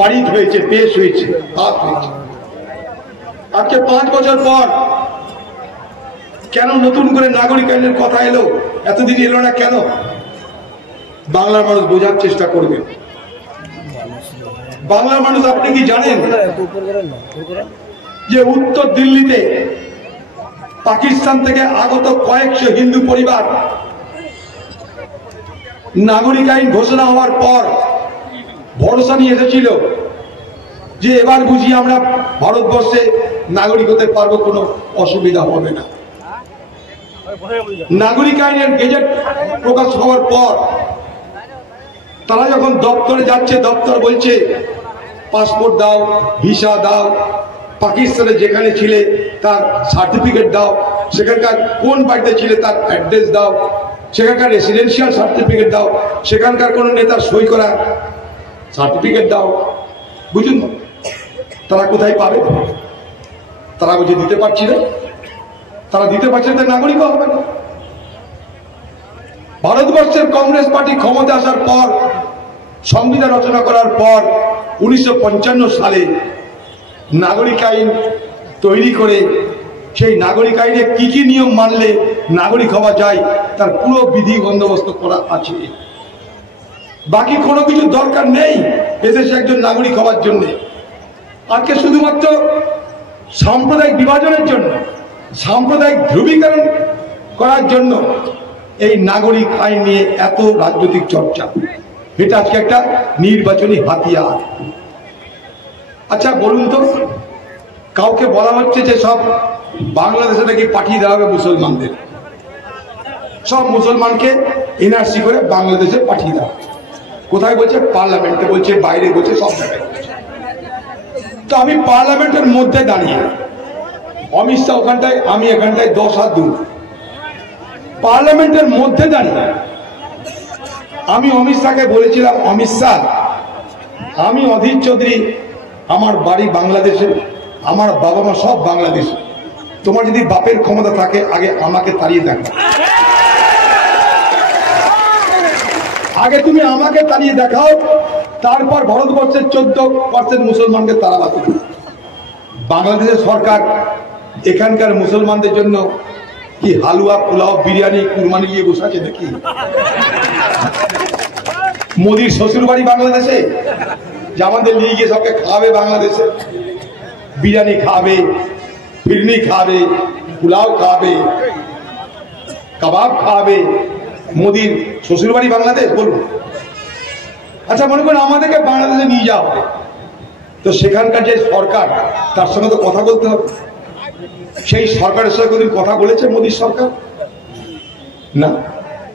পারিত হয়েছে, পেশ হয়েছে, আজকে 5 বছর পর কেন নতুন করে নাগরিক আইনের কথা এলো? এতদিন এলো না কেন? বাংলার মানুষ বোঝার চেষ্টা করবে। বাংলার মানুষ আপনি কি জানেন যে উত্তর দিল্লিতে পাকিস্তান থেকে আগত কয়েকশো হিন্দু পরিবার নাগরিক আইন ঘোষণা হওয়ার পর ভরসা নিয়ে এসেছিল যে এবার বুঝি আমরা ভারতবর্ষে নাগরিক হতে পারবো, কোনো অসুবিধা হবে না। নাগরিক আইনের গেজেট প্রকাশ হওয়ার পর তারা যখন দপ্তরে যাচ্ছে, দপ্তর বলছে পাসপোর্ট দাও, ভিসা দাও, পাকিস্তানে যেখানে ছিলে তার সার্টিফিকেট দাও, সেখানকার কোন বাড়িতে ছিলে তার অ্যাড্রেস দাও, সেখানকার রেসিডেন্সিয়াল সার্টিফিকেট দাও, সেখানকার কোনো নেতার সই করা সার্টিফিকেট দাও। বুঝুন তারা কোথায় পাবে? তারা বুঝে দিতে পারছি না, তারা দিতে পারছে না, নাগরিকও হবে না। ভারতবর্ষের কংগ্রেস পার্টি ক্ষমতা আসার পর, সংবিধান রচনা করার পর 1955 সালে নাগরিক আইন তৈরি করে সেই নাগরিক আইনে কি কি নিয়ম মানলে নাগরিক হওয়া যায় তার পুরো বিধি বন্দোবস্ত করা আছে। বাকি কোনো কিছু দরকার নেই এদেশে একজন নাগরিক হওয়ার জন্য। আজকে শুধুমাত্র সাম্প্রদায়িক বিভাজনের জন্য, সাম্প্রদায়িক ধ্রুবীকরণ করার জন্য এই নাগরিক আইন নিয়ে এত রাজনৈতিক চর্চা। এটা আজকে একটা নির্বাচনী হাতিয়ার। আচ্ছা বলুন তো, কাউকে বলা হচ্ছে যে সব বাংলাদেশে নাকি পাঠিয়ে দেওয়া হবে মুসলমানদের, সব মুসলমানকে এনআরসি করে বাংলাদেশে পাঠিয়ে দেওয়া। কোথায় বলছে? পার্লামেন্টে বলছে, বাইরে বলছে, সব জায়গায় বলছে। তো আমি পার্লামেন্টের মধ্যে দাঁড়িয়ে, অমিত শাহ ওখানটায়, আমি এখানটায় 10 হাত দূর, পার্লামেন্টের মধ্যে দাঁড়িয়ে আমি অমিত শাহকে বলেছিলাম, অমিত শাহ আমি অধীর চৌধুরী, আমার বাড়ি বাংলাদেশে, আমার বাবা মা সব বাংলাদেশে, তোমার যদি বাপের ক্ষমতা থাকে আগে আমাকে তাড়িয়ে দেখো, আগে তুমি আমাকে তাড়িয়ে দেখাও, তারপর ভারতবর্ষের 14% মুসলমানকে তাড়াতে। বাংলাদেশের সরকার এখানকার মুসলমানদের জন্য কি হালুয়া, পোলাও, বিরিয়ানি, কুরবানি নিয়ে বসে আছে নাকি? মোদির শ্বশুর বাড়ি বাংলাদেশে, যে আমাদের নিয়ে গিয়ে সবকে খাওয়াবে, বাংলাদেশে বিরিয়ানি খাওয়াবে, ফিরনি খাওয়াবে, পোলাও খাওয়াবে, কাবাব খাওয়াবে। মোদির শ্বশুর বাড়ি বাংলাদেশ বলুন। আচ্ছা মনে করেন আমাদেরকে বাংলাদেশে নিয়ে যাওয়া হবে, তো সেখানকার যে সরকার তার সঙ্গে তো কথা বলতে হবে। সেই সরকারের সঙ্গে কোনদিন কথা বলেছে মোদীর সরকার? না।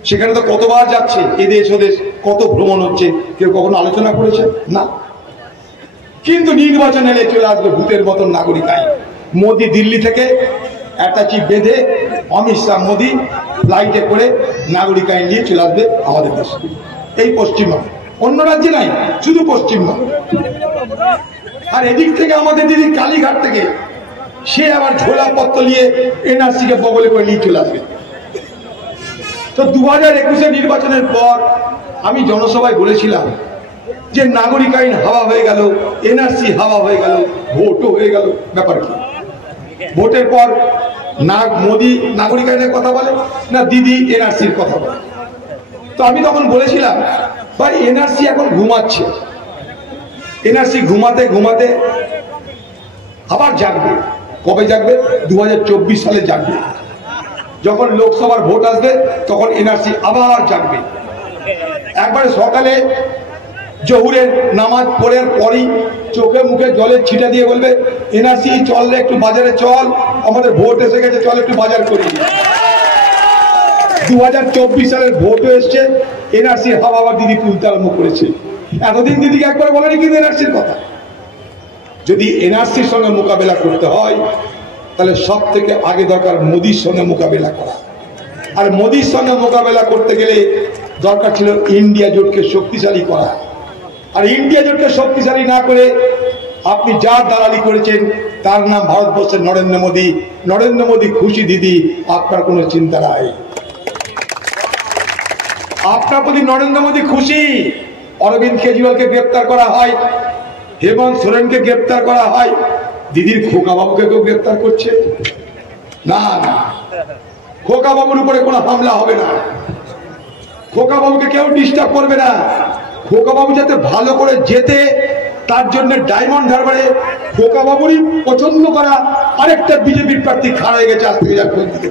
সেখানে তো কতবার যাচ্ছে, এদেশ ওদেশ কত ভ্রমণ হচ্ছে, কেউ কখনো আলোচনা করেছে? না। কিন্তু নির্বাচন এলে চলে আসবে ভূতের মতন নাগরিক আইন। মোদী দিল্লি থেকে অ্যাটাচি বেঁধে, অমিত শাহ মোদী ফ্লাইটে করে নাগরিক আইন নিয়ে চলে আসবে আমাদের দেশে, এই পশ্চিমবঙ্গ। অন্য রাজ্যে নাই, শুধু পশ্চিমবঙ্গ। আর এদিক থেকে আমাদের দিদি কালীঘাট থেকে সে আবার ঝোলাপত্র নিয়ে এনআরসি কে বগলে করে নিয়ে চলে আসবে। তো 2021 নির্বাচনের পর আমি জনসভায় বলেছিলাম যে নাগরিক আইন হাওয়া হয়ে গেল, এনআরসি হাওয়া হয়ে গেল, ভোটও হয়ে গেল, ব্যাপার কি? ভোটের পর না মোদী নাগরিক আইনের কথা বলে, না দিদি এনআরসির কথা বলে। তো আমি তখন বলেছিলাম ভাই এনআরসি এখন ঘুমাচ্ছে, এনআরসি ঘুমাতে ঘুমাতে আবার জাগবে। কবে জাগবে? 2024 সালে জাগবে। যখন লোকসভার ভোট আসবে তখন এনআরসি আবার জাগবে। একবারে সকালে জহুরের নামাজ পড়ার পরই চোখে মুখে জলের ছিটা দিয়ে বলবে এনআরসি চল রে, একটু বাজারে চল, আমাদের ভোট এসে গেছে, চল একটু বাজার করি। 2024 সালের ভোটও এসছে, এনআরসির হাওয়া আবার দিদি তুলতে আরম্ভ করেছে। এতদিন দিদিকে একবার বলেনি কিন্তু এনআরসির কথা। যদি এনআরসির সঙ্গে মোকাবেলা করতে হয় তাহলে সব থেকে আগে দরকার মোদির সঙ্গে মোকাবেলা করা। আর মোদির সঙ্গে মোকাবেলা করতে গেলে দরকার ছিল ইন্ডিয়া জোটকে শক্তিশালী করা। আর ইন্ডিয়া জোটকে শক্তিশালী না করে আপনি যার দালালি করেছেন তার নাম ভারতবর্ষের নরেন্দ্র মোদী। নরেন্দ্র মোদী খুশি দিদি, আপনার কোনো চিন্তা নাই। আপনার প্রতি নরেন্দ্র মোদী খুশি, অরবিন্দ কেজরিওয়ালকে গ্রেপ্তার করা হয়, হেমন্ত সোরেনকে গ্রেপ্তার করা হয়, দিদির খোকা বাবুকে কেউ গ্রেপ্তার করছে না? না, খোকা বাবুর উপরে কোনো হামলা হবে না, খোকা বাবুকে কেউ ডিস্টার্ব করবে না। খোকা বাবু যাতে ভালো করে যেতে, তার জন্য ডায়মন্ড হারবারে খোকা বাবুরই পছন্দ করা আরেকটা বিজেপির প্রার্থী খাড়া হয়ে গেছে আজ থেকে।